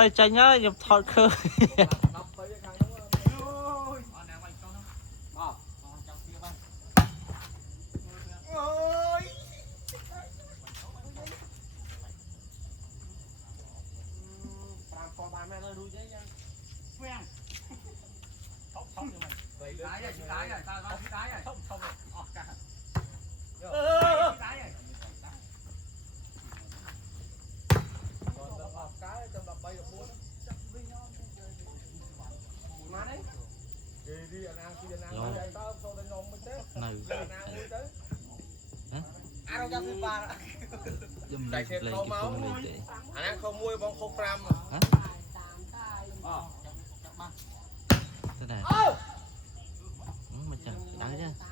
ơi tranh nhá nhập thọt khơi đại xe khâu máu anh ăn không mua bông không gram thế này mà chẳng đáng chứ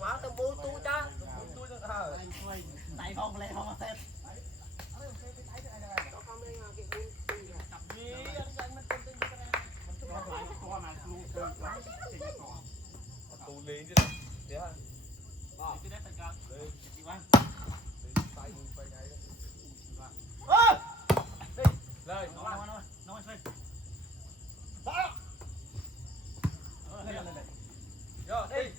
máu tao mua tu cha tại không lẽ không hết tu liền chứ đấy hả lời rồi đi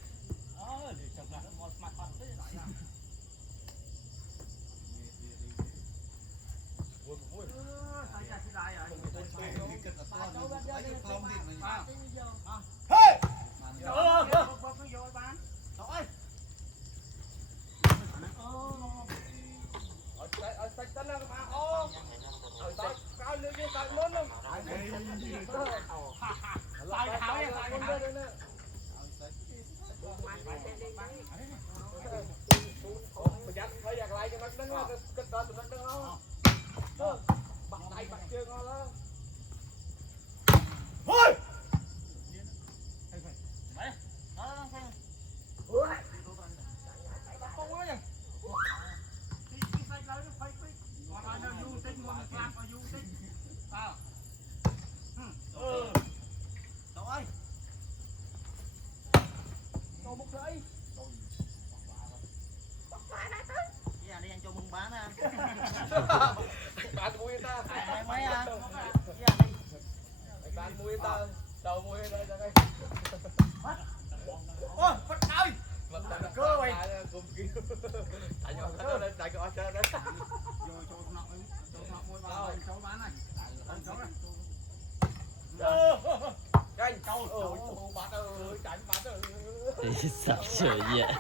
bạn mua ta mấy anh bạn mua ta đầu mua đây cho đây ôi bắt ơi vật cơ mày cùng kêu tại nhau nó lên tại cái chơi đấy rồi cho nó mua vào cháu bán này cháu này Canh câu bạn ơi tránh bạn ơi thì sắp sửa vậy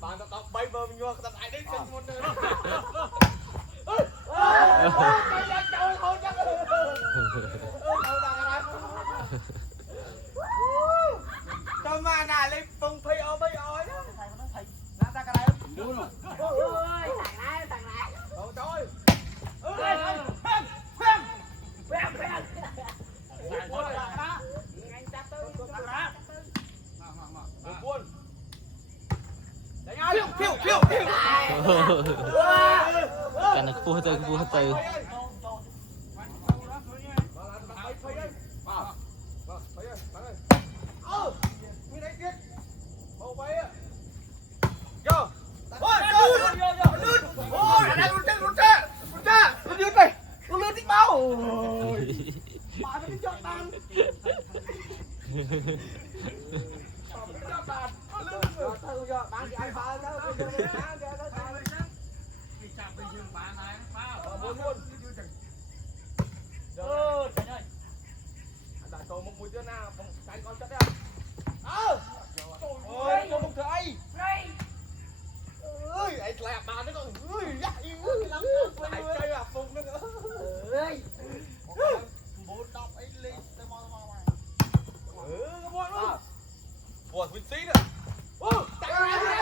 bạn tao bay bơm vô tao lại đấy chân một nơi tao mà nà lên phong phi ở mấy ơi đó làm ta cái này đúng rồi ơi thằng này trời ơi phèn anh chắc tới phiêu phiêu cái này cua từ Ủa, mình xí nữa. Chạy ra đây.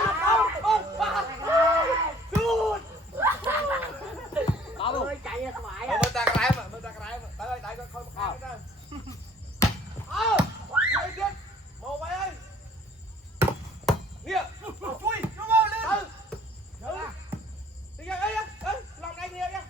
Ôi chạy ra ngoài Mở ta cái mà. Tới đây con khôi một cái đó. Đây chết. Một bay ơi. Nghĩa. Chui, nó mau lên. Đi ra ấy, lòng anh nhiều nha.